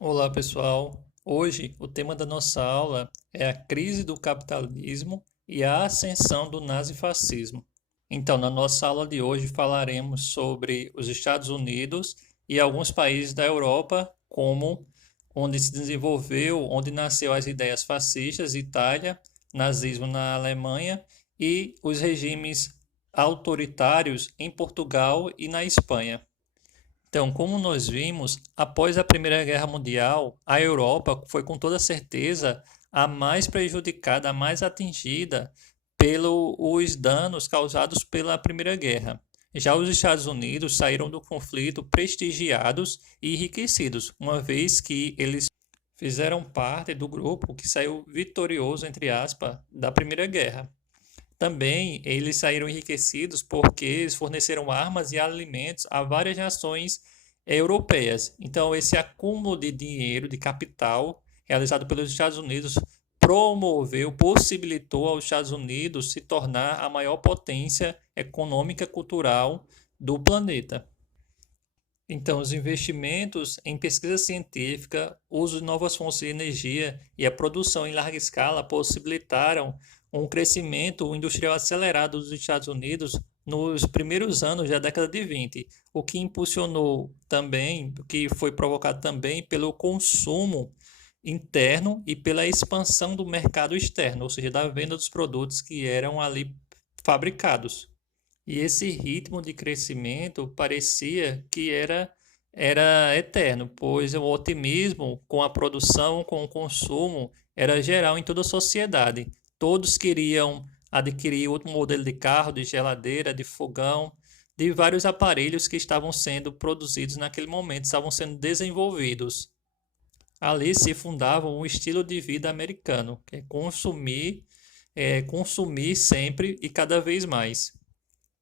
Olá, pessoal. Hoje, o tema da nossa aula é a crise do capitalismo e a ascensão do nazifascismo. Então, na nossa aula de hoje, falaremos sobre os Estados Unidos e alguns países da Europa, como onde se desenvolveu, onde nasceu as ideias fascistas, Itália, nazismo na Alemanha e os regimes autoritários em Portugal e na Espanha. Então, como nós vimos, após a Primeira Guerra Mundial, a Europa foi com toda certeza a mais prejudicada, a mais atingida pelos danos causados pela Primeira Guerra. Já os Estados Unidos saíram do conflito prestigiados e enriquecidos, uma vez que eles fizeram parte do grupo que saiu vitorioso, entre aspas, da Primeira Guerra. Também eles saíram enriquecidos porque eles forneceram armas e alimentos a várias nações europeias. Então, esse acúmulo de dinheiro, de capital, realizado pelos Estados Unidos, promoveu, possibilitou aos Estados Unidos se tornar a maior potência econômica e cultural do planeta. Então, os investimentos em pesquisa científica, uso de novas fontes de energia e a produção em larga escala possibilitaram um crescimento industrial acelerado dos Estados Unidos nos primeiros anos da década de 20, o que impulsionou também, o que foi provocado também pelo consumo interno e pela expansão do mercado externo, ou seja, da venda dos produtos que eram ali fabricados. E esse ritmo de crescimento parecia que era eterno, pois o otimismo com a produção, com o consumo, era geral em toda a sociedade. Todos queriam adquirir outro modelo de carro, de geladeira, de fogão, de vários aparelhos que estavam sendo produzidos naquele momento, estavam sendo desenvolvidos. Ali se fundava um estilo de vida americano, que é consumir sempre e cada vez mais.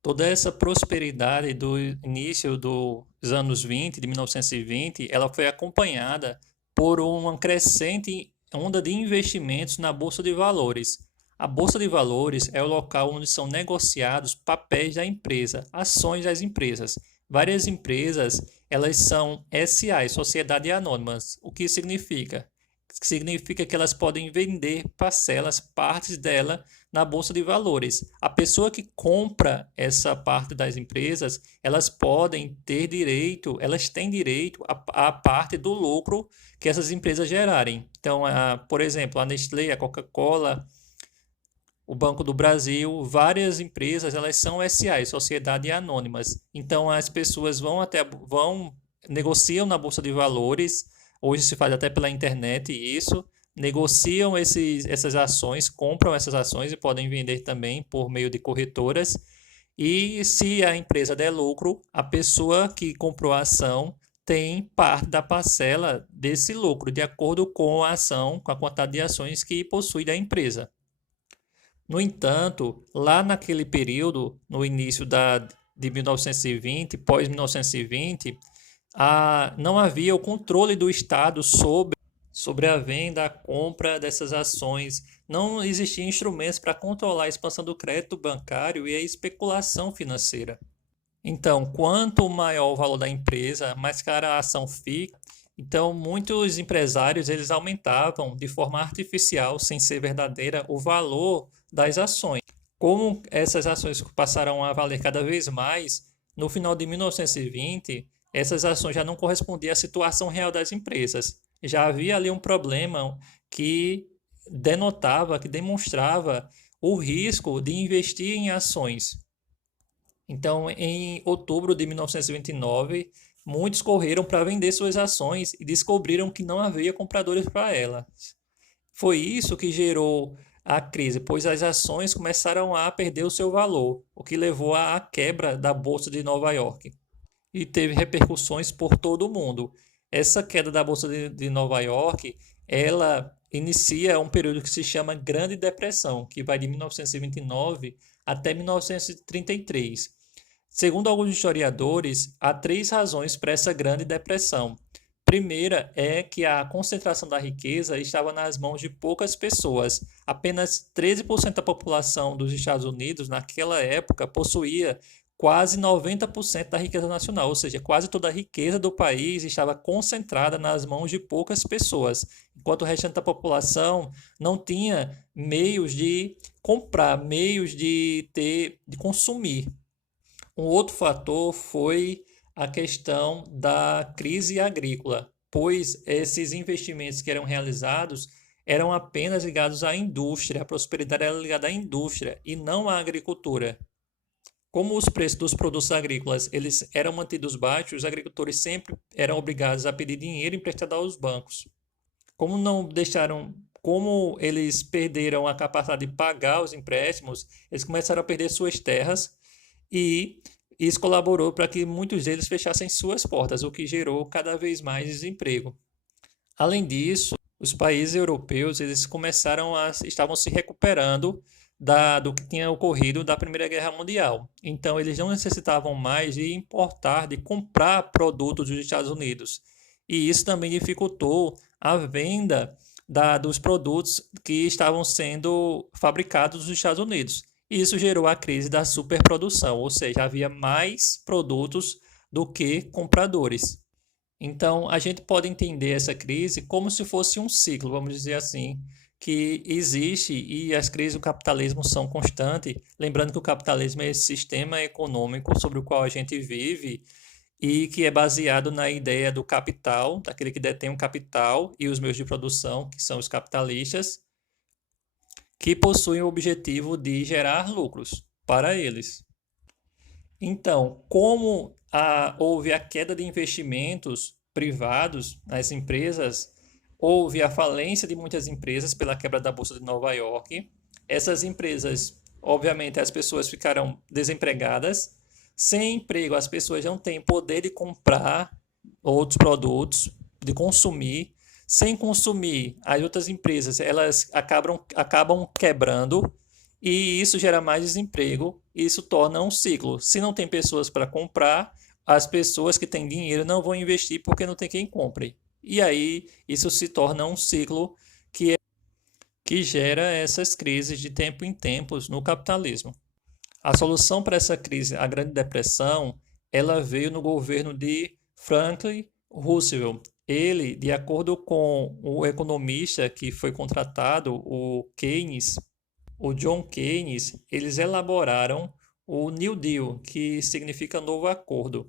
Toda essa prosperidade do início dos anos 20, de 1920, ela foi acompanhada por uma crescente onda de investimentos na Bolsa de Valores. A Bolsa de Valores é o local onde são negociados papéis da empresa, ações das empresas. Várias empresas, elas são SAs, Sociedades Anônimas. O que significa? Significa que elas podem vender parcelas, partes dela na bolsa de valores. A pessoa que compra essa parte das empresas, elas podem ter direito, elas têm direito à parte do lucro que essas empresas gerarem. Então, por exemplo, a Nestlé, a Coca-Cola, o Banco do Brasil, várias empresas, elas são SAs, Sociedades Anônimas. Então, as pessoas vão negociam na bolsa de valores. Hoje se faz até pela internet isso, negociam essas ações, compram essas ações e podem vender também por meio de corretoras. E se a empresa der lucro, a pessoa que comprou a ação tem parte da parcela desse lucro, de acordo com a ação, com a quantidade de ações que possui da empresa. No entanto, lá naquele período, no início de 1920, pós-1920, não havia o controle do Estado sobre a venda, a compra dessas ações. Não existiam instrumentos para controlar a expansão do crédito bancário e a especulação financeira. Então, quanto maior o valor da empresa, mais cara a ação fica. Então, muitos empresários eles aumentavam de forma artificial, sem ser verdadeira, o valor das ações. Como essas ações passaram a valer cada vez mais, no final de 1920, essas ações já não correspondiam à situação real das empresas. Já havia ali um problema que denotava, que demonstrava o risco de investir em ações. Então, em outubro de 1929, muitos correram para vender suas ações e descobriram que não havia compradores para elas. Foi isso que gerou a crise, pois as ações começaram a perder o seu valor, o que levou à quebra da Bolsa de Nova York e teve repercussões por todo o mundo. Essa queda da Bolsa de Nova York, ela inicia um período que se chama Grande Depressão, que vai de 1929 até 1933. Segundo alguns historiadores, há três razões para essa Grande Depressão. Primeira é que a concentração da riqueza estava nas mãos de poucas pessoas. Apenas 13% da população dos Estados Unidos, naquela época, possuía quase 90% da riqueza nacional, ou seja, quase toda a riqueza do país estava concentrada nas mãos de poucas pessoas, enquanto o restante da população não tinha meios de comprar, meios de consumir. Um outro fator foi a questão da crise agrícola, pois esses investimentos que eram realizados eram apenas ligados à indústria, a prosperidade era ligada à indústria e não à agricultura. Como os preços dos produtos agrícolas eles eram mantidos baixos, os agricultores sempre eram obrigados a pedir dinheiro emprestado aos bancos. Como não deixaram, como eles perderam a capacidade de pagar os empréstimos, eles começaram a perder suas terras e isso colaborou para que muitos deles fechassem suas portas, o que gerou cada vez mais desemprego. Além disso, os países europeus eles estavam se recuperando do que tinha ocorrido da Primeira Guerra Mundial. Então, eles não necessitavam mais de importar, de comprar produtos dos Estados Unidos. E isso também dificultou a venda dos produtos que estavam sendo fabricados nos Estados Unidos. E isso gerou a crise da superprodução, ou seja, havia mais produtos do que compradores. Então, a gente pode entender essa crise como se fosse um ciclo, vamos dizer assim, que existe e as crises do capitalismo são constantes. Lembrando que o capitalismo é esse sistema econômico sobre o qual a gente vive e que é baseado na ideia do capital, daquele que detém o capital e os meios de produção, que são os capitalistas, que possuem o objetivo de gerar lucros para eles. Então, como houve a queda de investimentos privados nas empresas, houve a falência de muitas empresas pela quebra da Bolsa de Nova York. Essas empresas, obviamente, as pessoas ficaram desempregadas. Sem emprego, as pessoas não têm poder de comprar outros produtos, de consumir. Sem consumir, as outras empresas elas acabam quebrando e isso gera mais desemprego e isso torna um ciclo. Se não tem pessoas para comprar, as pessoas que têm dinheiro não vão investir porque não tem quem compre. E aí isso se torna um ciclo que gera essas crises de tempo em tempos no capitalismo. A solução para essa crise, a Grande Depressão, ela veio no governo de Franklin Roosevelt. Ele, de acordo com o economista que foi contratado, o John Keynes, eles elaboraram o New Deal, que significa novo acordo,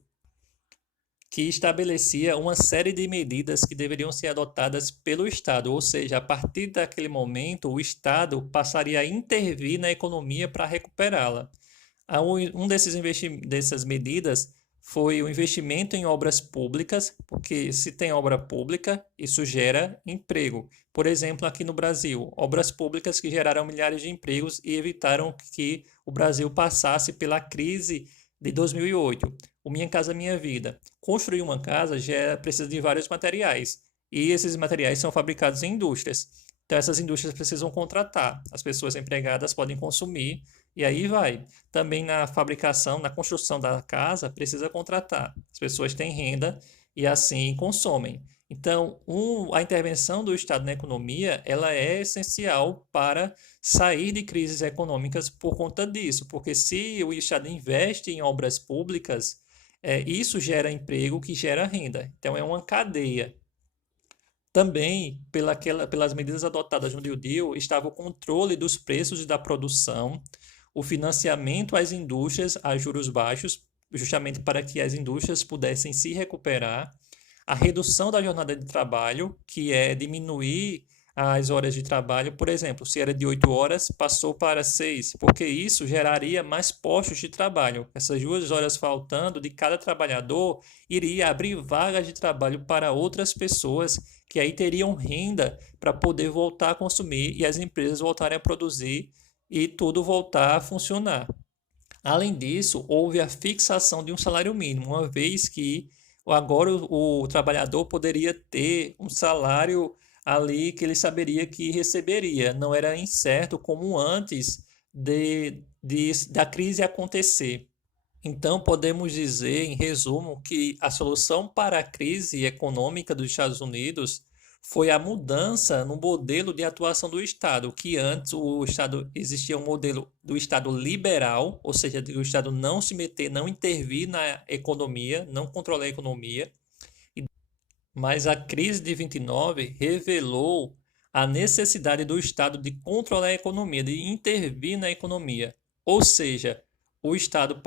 que estabelecia uma série de medidas que deveriam ser adotadas pelo Estado, ou seja, a partir daquele momento, o Estado passaria a intervir na economia para recuperá-la. Dessas medidas foi o investimento em obras públicas, porque se tem obra pública, isso gera emprego. Por exemplo, aqui no Brasil, obras públicas que geraram milhares de empregos e evitaram que o Brasil passasse pela crise de 2008. O Minha Casa Minha Vida. Construir uma casa já precisa de vários materiais, e esses materiais são fabricados em indústrias. Então, essas indústrias precisam contratar, as pessoas empregadas podem consumir, e aí vai. Também na fabricação, na construção da casa, precisa contratar. As pessoas têm renda e assim consomem. Então, a intervenção do Estado na economia, ela é essencial para sair de crises econômicas por conta disso, porque se o Estado investe em obras públicas, isso gera emprego que gera renda. Então, é uma cadeia. Também, pelas medidas adotadas no New Deal, estava o controle dos preços e da produção, o financiamento às indústrias a juros baixos, justamente para que as indústrias pudessem se recuperar, a redução da jornada de trabalho, que é diminuir as horas de trabalho, por exemplo, se era de 8 horas, passou para 6, porque isso geraria mais postos de trabalho. Essas 2 horas faltando de cada trabalhador iria abrir vagas de trabalho para outras pessoas que aí teriam renda para poder voltar a consumir e as empresas voltarem a produzir e tudo voltar a funcionar. Além disso, houve a fixação de um salário mínimo, uma vez que agora o trabalhador poderia ter um salário ali que ele saberia que receberia, não era incerto como antes da crise acontecer. Então, podemos dizer, em resumo, que a solução para a crise econômica dos Estados Unidos foi a mudança no modelo de atuação do Estado, que antes o Estado existia um modelo do Estado liberal, ou seja, do Estado não se meter, não intervir na economia, não controlar a economia, mas a crise de 29 revelou a necessidade do Estado de controlar a economia, de intervir na economia. Ou seja, o Estado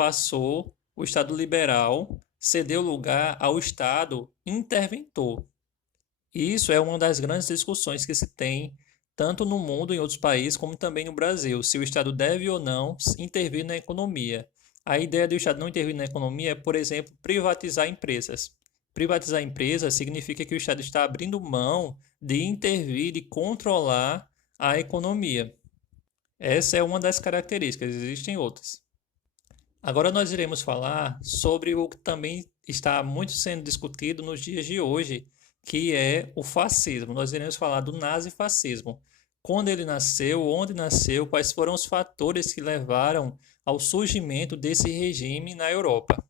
liberal cedeu lugar ao Estado interventor. E isso é uma das grandes discussões que se tem tanto no mundo, em outros países, como também no Brasil, se o Estado deve ou não intervir na economia. A ideia do Estado não intervir na economia é, por exemplo, privatizar empresas. Privatizar empresas significa que o Estado está abrindo mão de intervir, de controlar a economia. Essa é uma das características, existem outras. Agora nós iremos falar sobre o que também está muito sendo discutido nos dias de hoje, que é o fascismo. Nós iremos falar do nazifascismo. Quando ele nasceu, onde nasceu, quais foram os fatores que levaram ao surgimento desse regime na Europa.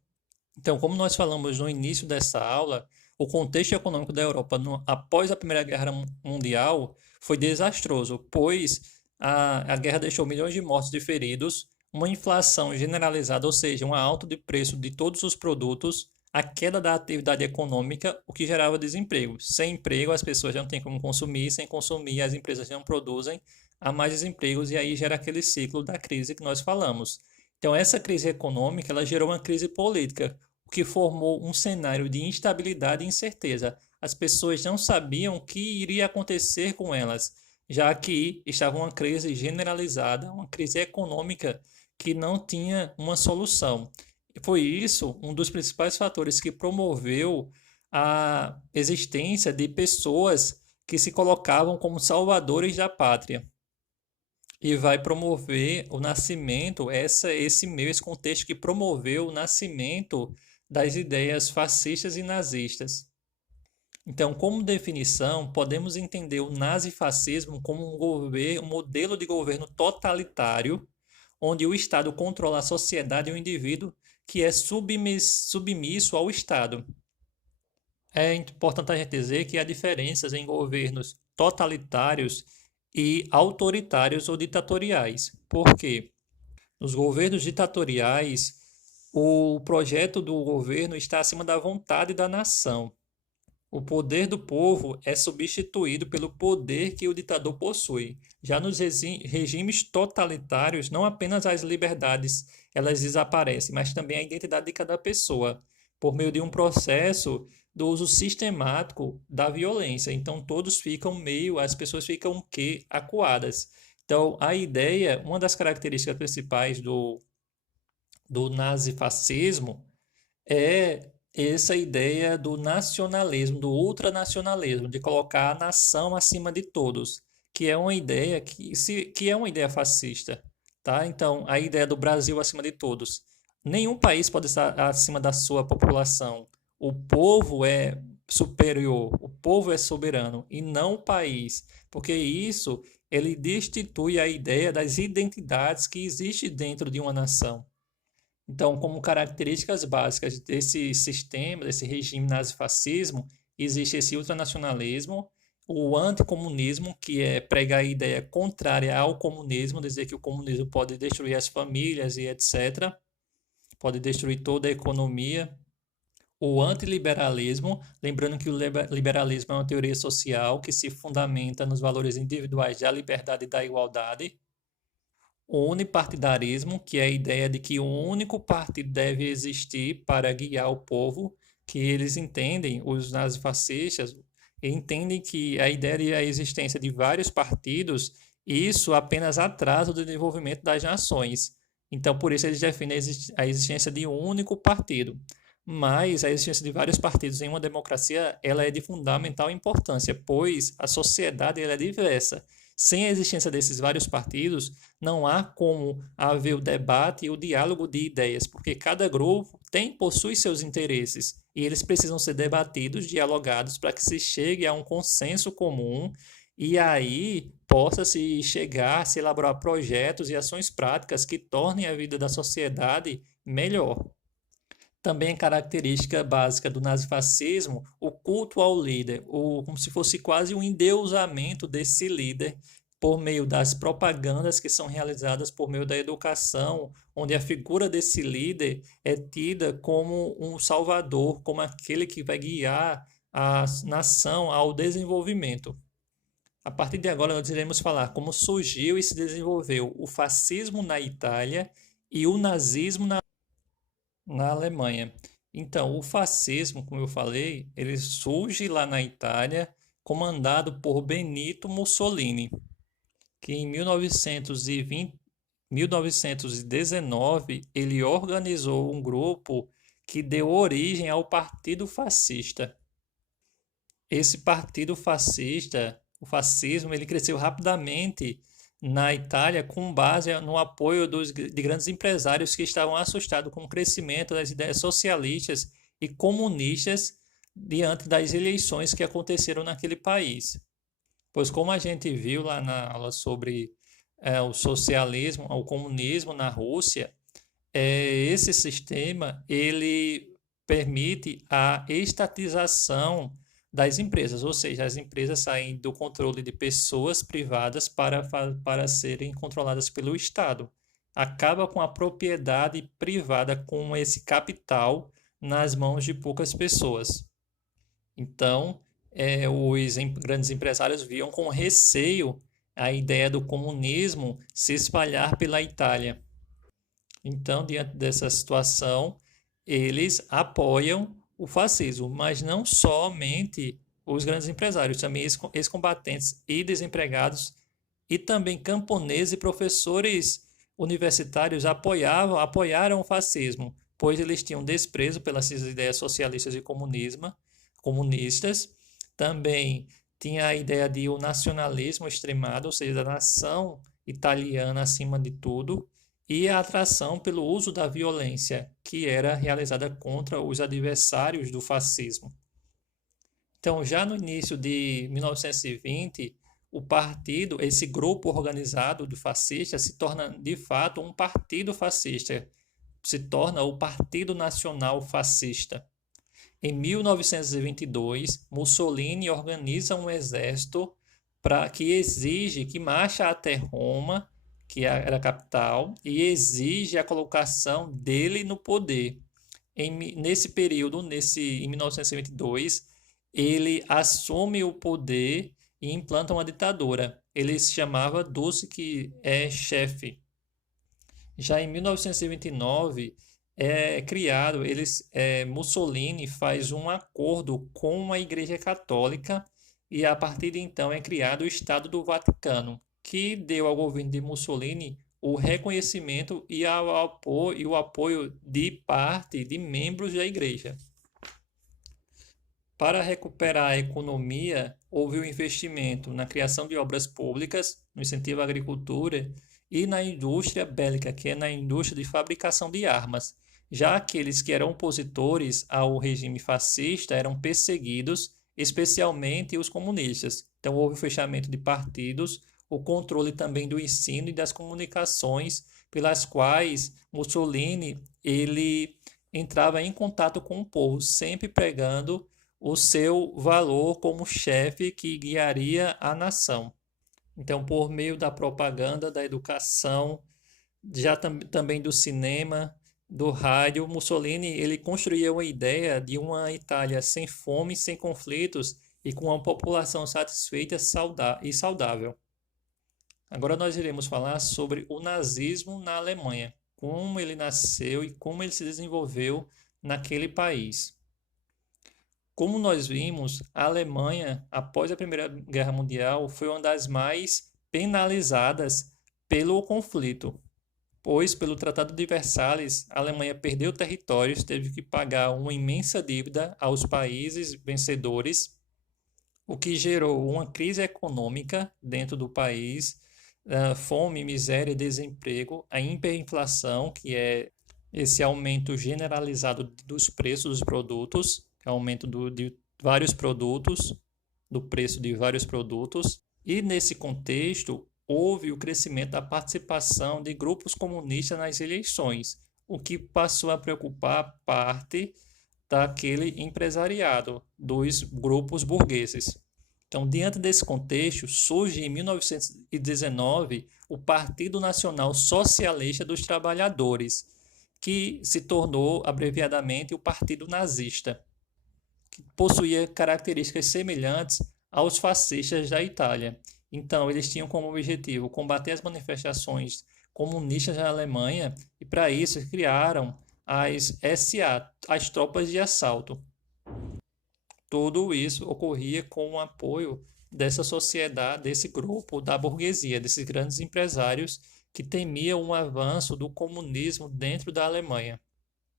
Então, como nós falamos no início dessa aula, o contexto econômico da Europa após a Primeira Guerra Mundial foi desastroso, pois a guerra deixou milhões de mortos e feridos, uma inflação generalizada, ou seja, um alto de preço de todos os produtos, a queda da atividade econômica, o que gerava desemprego. Sem emprego, as pessoas não têm como consumir, sem consumir, as empresas não produzem, há mais desempregos e aí gera aquele ciclo da crise que nós falamos. Então, essa crise econômica, ela gerou uma crise política, o que formou um cenário de instabilidade e incerteza. As pessoas não sabiam o que iria acontecer com elas, já que estava uma crise generalizada, uma crise econômica que não tinha uma solução. E foi isso um dos principais fatores que promoveu a existência de pessoas que se colocavam como salvadores da pátria e vai promover o nascimento, esse contexto que promoveu o nascimento das ideias fascistas e nazistas. Então, como definição, podemos entender o nazifascismo como um modelo de governo totalitário, onde o Estado controla a sociedade e o indivíduo que é submisso ao Estado. É importante a gente dizer que há diferenças em governos totalitários e autoritários ou ditatoriais. Por quê? Nos governos ditatoriais, o projeto do governo está acima da vontade da nação. O poder do povo é substituído pelo poder que o ditador possui. Já nos regimes totalitários, não apenas as liberdades elas desaparecem, mas também a identidade de cada pessoa, por meio de um processo do uso sistemático da violência. Então as pessoas ficam acuadas. Então a ideia, uma das características principais do nazifascismo é essa ideia do nacionalismo, do ultranacionalismo, de colocar a nação acima de todos, que é uma ideia que é uma ideia fascista, tá? Então, a ideia do Brasil acima de todos. Nenhum país pode estar acima da sua população. O povo é superior, o povo é soberano e não o país, porque isso ele destitui a ideia das identidades que existem dentro de uma nação. Então, como características básicas desse sistema, desse regime nazifascismo, existe esse ultranacionalismo, o anticomunismo, que é pregar a ideia contrária ao comunismo, dizer que o comunismo pode destruir as famílias e etc., pode destruir toda a economia. O antiliberalismo, lembrando que o liberalismo é uma teoria social que se fundamenta nos valores individuais da liberdade e da igualdade. O unipartidarismo, que é a ideia de que um único partido deve existir para guiar o povo, que eles entendem, os nazifascistas, entendem que a ideia de a existência de vários partidos, isso apenas atrasa o desenvolvimento das nações. Então, por isso eles definem a existência de um único partido. Mas a existência de vários partidos em uma democracia, ela é de fundamental importância, pois a sociedade ela é diversa. Sem a existência desses vários partidos, não há como haver o debate e o diálogo de ideias, porque cada grupo possui seus interesses e eles precisam ser debatidos, dialogados para que se chegue a um consenso comum e aí possa se elaborar projetos e ações práticas que tornem a vida da sociedade melhor. Também é característica básica do nazifascismo o culto ao líder, como se fosse quase um endeusamento desse líder por meio das propagandas que são realizadas por meio da educação, onde a figura desse líder é tida como um salvador, como aquele que vai guiar a nação ao desenvolvimento. A partir de agora, nós iremos falar como surgiu e se desenvolveu o fascismo na Itália e o nazismo na Alemanha. Então, o fascismo, como eu falei, ele surge lá na Itália, comandado por Benito Mussolini, que em 1919 ele organizou um grupo que deu origem ao Partido Fascista. Esse partido fascista, o fascismo, ele cresceu rapidamente na Itália com base no apoio de grandes empresários que estavam assustados com o crescimento das ideias socialistas e comunistas diante das eleições que aconteceram naquele país. Pois como a gente viu lá na aula sobre o socialismo, o comunismo na Rússia, esse sistema ele permite a estatização das empresas, ou seja, as empresas saem do controle de pessoas privadas para serem controladas pelo Estado. Acaba com a propriedade privada, com esse capital nas mãos de poucas pessoas. Então, os grandes empresários viam com receio a ideia do comunismo se espalhar pela Itália. Então, diante dessa situação, eles apoiam o fascismo, mas não somente os grandes empresários, também ex-combatentes e desempregados, e também camponeses e professores universitários apoiaram o fascismo, pois eles tinham desprezo pelas ideias socialistas e comunistas. Também tinha a ideia de o nacionalismo extremado, ou seja, da nação italiana acima de tudo, e a atração pelo uso da violência, que era realizada contra os adversários do fascismo. Então, já no início de 1920, o partido, esse grupo organizado do fascista, se torna de fato um partido fascista, se torna o Partido Nacional Fascista. Em 1922, Mussolini organiza um exército que marcha até Roma, que era a capital, e exige a colocação dele no poder. Nesse período, em 1922, ele assume o poder e implanta uma ditadura. Ele se chamava Dulce, que é chefe. Já em 1929, Mussolini faz um acordo com a Igreja Católica e a partir de então é criado o Estado do Vaticano, que deu ao governo de Mussolini o reconhecimento e o apoio de parte de membros da Igreja. Para recuperar a economia, houve um investimento na criação de obras públicas, no incentivo à agricultura e na indústria bélica, que é na indústria de fabricação de armas. Já aqueles que eram opositores ao regime fascista eram perseguidos, especialmente os comunistas. Então houve o fechamento de partidos, o controle também do ensino e das comunicações, pelas quais Mussolini ele entrava em contato com o povo, sempre pregando o seu valor como chefe que guiaria a nação. Então, por meio da propaganda, da educação, também do cinema, do rádio, Mussolini ele construía uma ideia de uma Itália sem fome, sem conflitos e com uma população satisfeita e saudável. Agora nós iremos falar sobre o nazismo na Alemanha, como ele nasceu e como ele se desenvolveu naquele país. Como nós vimos, a Alemanha, após a Primeira Guerra Mundial, foi uma das mais penalizadas pelo conflito, pois, pelo Tratado de Versalhes, a Alemanha perdeu territórios, teve que pagar uma imensa dívida aos países vencedores, o que gerou uma crise econômica dentro do país, fome, miséria, desemprego, a hiperinflação, que é esse aumento generalizado dos preços dos produtos, aumento de vários produtos, do preço de vários produtos, e nesse contexto houve o crescimento da participação de grupos comunistas nas eleições, o que passou a preocupar parte daquele empresariado, dos grupos burgueses. Então, diante desse contexto, surge em 1919 o Partido Nacional Socialista dos Trabalhadores, que se tornou abreviadamente o Partido Nazista, que possuía características semelhantes aos fascistas da Itália. Então, eles tinham como objetivo combater as manifestações comunistas na Alemanha e, para isso, criaram as SA, as tropas de assalto. Tudo isso ocorria com o apoio dessa sociedade, desse grupo da burguesia, desses grandes empresários que temiam um avanço do comunismo dentro da Alemanha.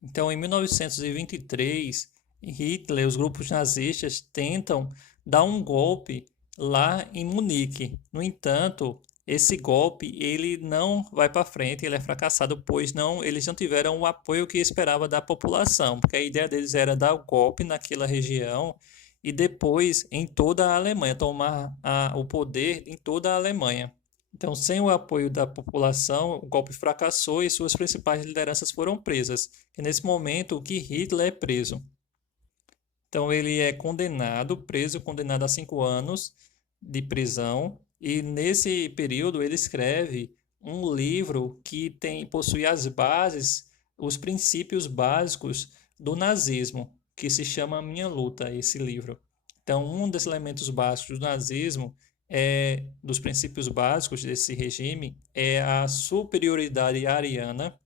Então, em 1923, Hitler e os grupos nazistas tentam dar um golpe lá em Munique. No entanto, esse golpe ele não vai para frente, ele é fracassado, pois eles não tiveram o apoio que esperava da população, porque a ideia deles era dar o golpe naquela região e depois em toda a Alemanha, tomar o poder em toda a Alemanha. Então, sem o apoio da população, o golpe fracassou e suas principais lideranças foram presas. E nesse momento, o que Hitler é preso. Então, ele é condenado a 5 anos de prisão. E nesse período, ele escreve um livro que possui as bases, os princípios básicos do nazismo, que se chama Minha Luta, esse livro. Então, um dos elementos básicos do nazismo dos princípios básicos desse regime é a superioridade ariana,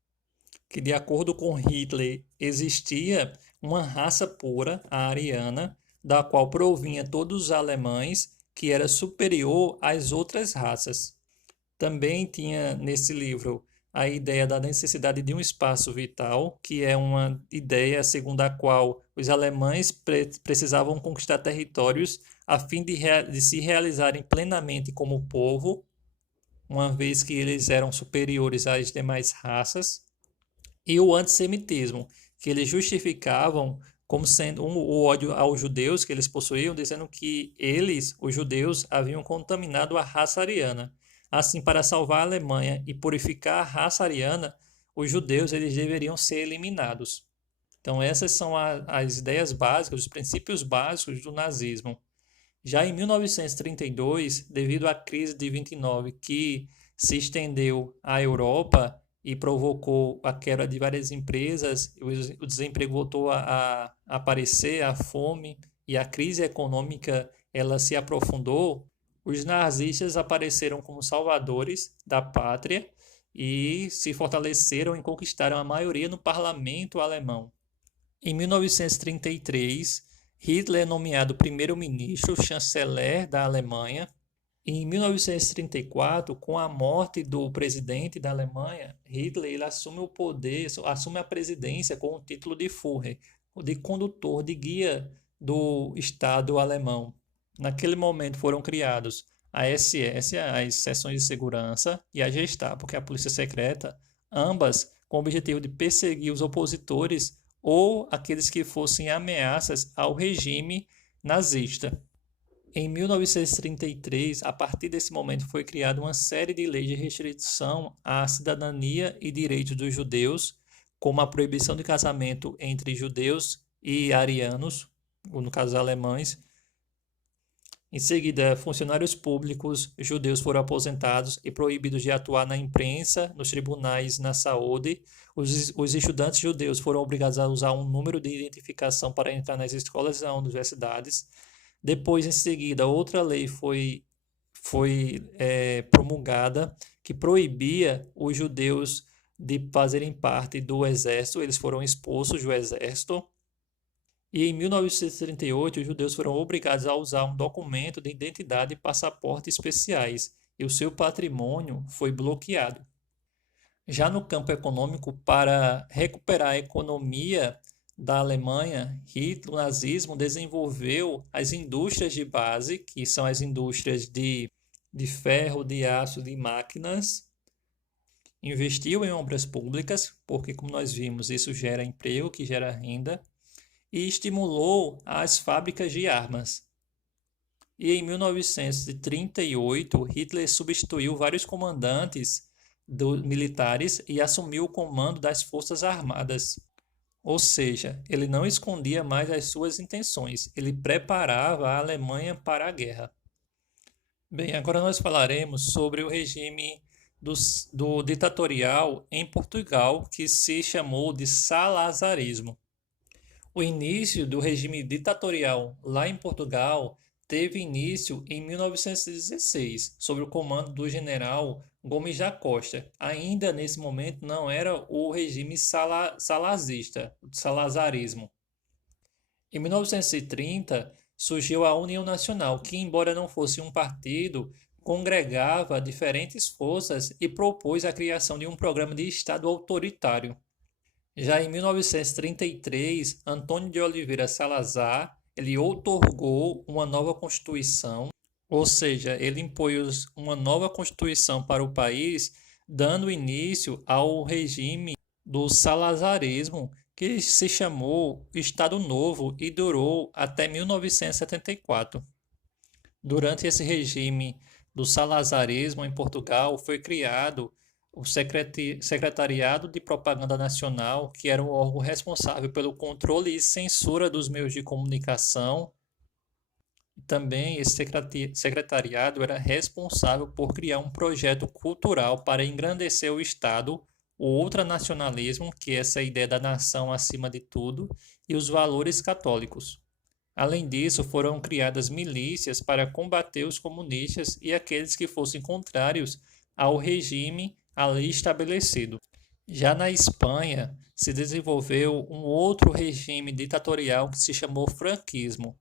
que de acordo com Hitler existia uma raça pura, a ariana, da qual provinha todos os alemães, que era superior às outras raças. Também tinha nesse livro a ideia da necessidade de um espaço vital, que é uma ideia segundo a qual os alemães precisavam conquistar territórios a fim de se realizarem plenamente como povo, uma vez que eles eram superiores às demais raças, e o antissemitismo, que eles justificavam como sendo o ódio aos judeus que eles possuíam, dizendo que eles, os judeus, haviam contaminado a raça ariana. Assim, para salvar a Alemanha e purificar a raça ariana, os judeus eles deveriam ser eliminados. Então, essas são as ideias básicas, os princípios básicos do nazismo. Já em 1932, devido à crise de 29, que se estendeu à Europa e provocou a quebra de várias empresas, o desemprego voltou a aparecer, a fome e a crise econômica ela se aprofundou, os nazistas apareceram como salvadores da pátria e se fortaleceram e conquistaram a maioria no parlamento alemão. Em 1933, Hitler é nomeado primeiro-ministro, chanceler da Alemanha. Em 1934, com a morte do presidente da Alemanha, Hitler ele assume o poder, assume a presidência com o título de Führer, de condutor, de guia do Estado alemão. Naquele momento foram criados a SS, as seções de segurança, e a Gestapo, que é a polícia secreta, ambas com o objetivo de perseguir os opositores ou aqueles que fossem ameaças ao regime nazista. Em 1933, a partir desse momento, foi criada uma série de leis de restrição à cidadania e direitos dos judeus, como a proibição de casamento entre judeus e arianos, ou no caso alemães. Em seguida, funcionários públicos judeus foram aposentados e proibidos de atuar na imprensa, nos tribunais, na saúde. Os estudantes judeus foram obrigados a usar um número de identificação para entrar nas escolas e nas universidades. Depois, em seguida, outra lei foi promulgada que proibia os judeus de fazerem parte do exército. Eles foram expulsos do exército. E em 1938, os judeus foram obrigados a usar um documento de identidade e passaporte especiais, e o seu patrimônio foi bloqueado. Já no campo econômico, para recuperar a economia da Alemanha, o nazismo desenvolveu as indústrias de base, que são as indústrias de ferro, de aço, de máquinas. Investiu em obras públicas, porque, como nós vimos, isso gera emprego, que gera renda, e estimulou as fábricas de armas. E em 1938, Hitler substituiu vários comandantes dos militares e assumiu o comando das Forças Armadas. Ou seja, ele não escondia mais as suas intenções, ele preparava a Alemanha para a guerra. Bem, agora nós falaremos sobre o regime do ditatorial em Portugal, que se chamou de salazarismo. O início do regime ditatorial lá em Portugal teve início em 1916, sob o comando do general Gomes da Costa. Ainda nesse momento não era o regime salazista, o salazarismo. Em 1930 surgiu a União Nacional, que, embora não fosse um partido, congregava diferentes forças e propôs a criação de um programa de Estado autoritário. Já em 1933, Antônio de Oliveira Salazar, ele outorgou uma nova Constituição, ou seja, ele impôs uma nova Constituição para o país, dando início ao regime do salazarismo, que se chamou Estado Novo e durou até 1974. Durante esse regime do salazarismo em Portugal, foi criado o Secretariado de Propaganda Nacional, que era o órgão responsável pelo controle e censura dos meios de comunicação. Também esse secretariado era responsável por criar um projeto cultural para engrandecer o Estado, o ultranacionalismo, que é essa ideia da nação acima de tudo, e os valores católicos. Além disso, foram criadas milícias para combater os comunistas e aqueles que fossem contrários ao regime ali estabelecido. Já na Espanha, se desenvolveu um outro regime ditatorial que se chamou franquismo.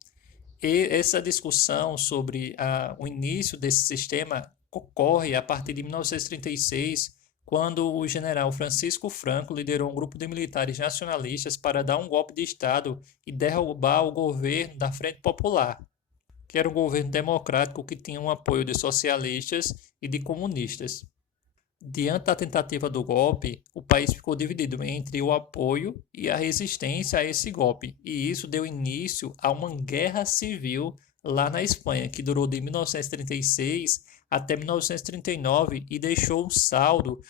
E essa discussão sobre o início desse sistema ocorre a partir de 1936, quando o general Francisco Franco liderou um grupo de militares nacionalistas para dar um golpe de Estado e derrubar o governo da Frente Popular, que era um governo democrático que tinha o apoio de socialistas e de comunistas. Diante da tentativa do golpe, o país ficou dividido entre o apoio e a resistência a esse golpe, e isso deu início a uma guerra civil lá na Espanha, que durou de 1936 até 1939 e deixou um saldo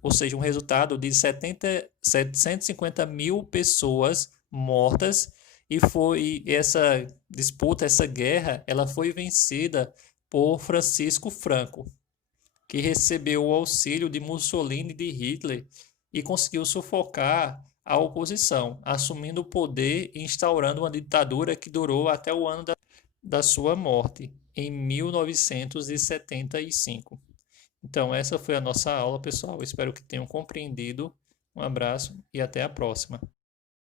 ou seja, um resultado de 750 mil pessoas mortas, e foi essa disputa, essa guerra, ela foi vencida por Francisco Franco, que recebeu o auxílio de Mussolini e de Hitler e conseguiu sufocar a oposição, assumindo o poder e instaurando uma ditadura que durou até o ano da sua morte, em 1975. Então, essa foi a nossa aula, pessoal. Espero que tenham compreendido. Um abraço e até a próxima.